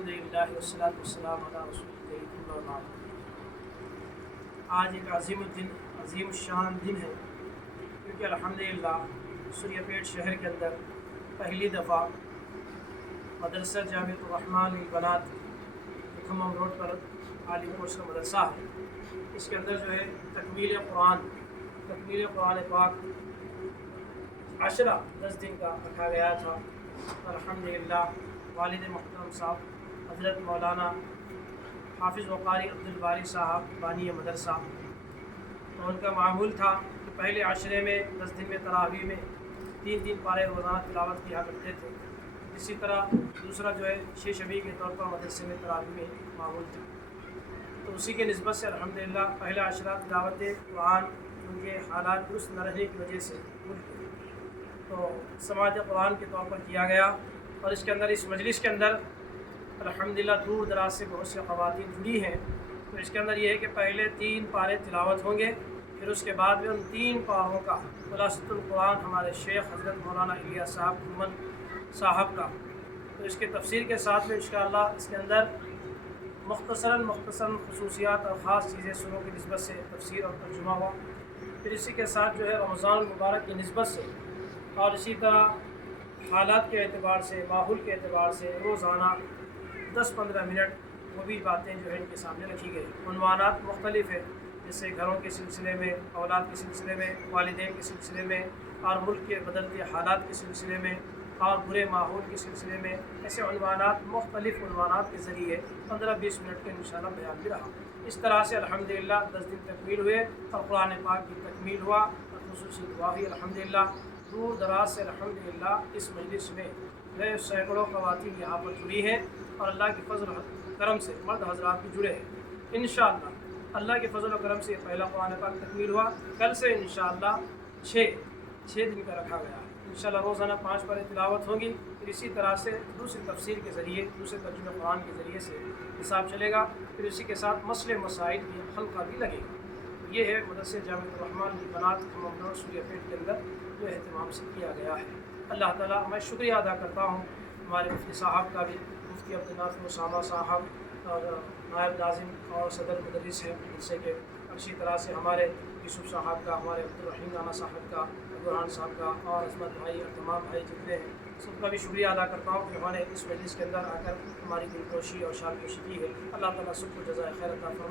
अल्हम्दुलिल्लाह वस्सलातु वस्सलामु अला रसूलिल्लाह अम्मा बाद। आज एक अजीम शान दिन है, क्योंकि अल्हम्दुलिल्लाह सूर्यापेट शहर के अंदर पहली दफ़ा मदरसा जामिअतुर रहमान लिल बनात खम्मम रोड पर आलिम कोर्स का मदरसा है। इसके अंदर जो है तकमील कुरान पाक 10 दिन का रखा गया था। अल्हम्दुलिल्लाह वालिद मोहतरम साहब हज़रत मौलाना हाफिज़ व क़ारी अब्दुल बारी साहब बानी मदरसा, तो उनका मामूल था कि पहले आशरे में 10 दिन में तरावी में 3 पारे रोज़ाना तिलावत किया करते थे। इसी तरह दूसरा जो है 6 शबी के तौर पर मदरसे में तरावी में मामूल था। तो उसी के निस्बत से अल्हम्दुलिल्लाह पहला आशरा तिलावत कुरान उनके हालात दुरुस्त न रहने की वजह से तो समाज कुरान के तौर पर किया गया। और इसके अंदर इस मजलिस के अंदर अल्हम्दुलिल्लाह दूर दराज से बहुत से ख़वातीन जुड़ी हैं। तो इसके अंदर ये है कि पहले 3 पारे तिलावत होंगे, फिर उसके बाद में उन 3 पारों का खुलासतुल कुरान हमारे शेख हज़रत मौलाना इलियास साहब का, तो इसके तफसीर के साथ में इंशाअल्लाह इसके अंदर मुख्तसरन खसूसियात और ख़ास चीज़ें सुनों की निस्बत से तफसीर और तर्जुमा हुआ। फिर इसी के साथ जो है रमज़ान मुबारक की निस्बत से और इसी तरह हालात के एतबार से, माहौल के एतबार से रोज़ाना 10-15 मिनट वो भी बातें जो है इनके सामने रखी गई। उन्वानात मुख्तलिफ है, जैसे घरों के सिलसिले में, औलाद के सिलसिले में, वालिदैन के सिलसिले में, और मुल्क के बदलते हालात के सिलसिले में, और बुरे माहौल के सिलसिले में, ऐसे उन्वानात मुख्तलिफ उन्वानात के ज़रिए 15-20 मिनट के इंशाअल्लाह बयान भी रहा। इस तरह से अल्हम्दुलिल्लाह 10 दिन तकमील हुए और कुरान पाक की तकमील हुआ और खुसूसी दुआ हुई। अल्हम्दुलिल्लाह दूर दराज से अल्हम्दुलिल्लाह इस मजलिस में गए सैकड़ों ख़वातीन यहाँ पर जुड़ी हैं और अल्लाह के फजल करम से मर्द हज़रात भी जुड़े हैं। इंशाअल्लाह अल्लाह के फजल करम से पहला कुरान पाक तकमील हुआ। कल से इंशाअल्लाह 6 दिन का रखा गया है। इंशाअल्लाह रोज़ाना 5 पारे तिलावत होंगी। फिर इसी तरह से दूसरी तफसीर के ज़रिए, दूसरे तर्जुमे कुरान के ज़रिए से हिसाब चलेगा। फिर इसी के साथ मसले मसाइल की हल्का भी लगेगा। ये है मदरसे जामिअतुर रहमान लिल बनात खम्मम रोड सूर्यापेट के अंदर जो अहतमाम से किया गया है। अल्लाह ताला मैं शुक्रिया अदा करता हूँ हमारे मुफ्ती साहब का भी, मुफ्ती अब्दुल उसामा साहब और नायब नाज़िम और सदर मुदर्रिस है मदरसे के। इसी तरह से हमारे यूसुफ साहब का, हमारे अब्दुर्रहीम नाना साहब का, बुरहान साहब का और अजमत भाई और तमाम भाई जितने हैं सबका भी शुक्रिया अदा करता हूँ कि उन्होंने इस मजलिस के अंदर आकर हमारी दिलकोशी और शानकोशी की है। अल्लाह ताला सबको जज़ाए खैर अता फरमाए।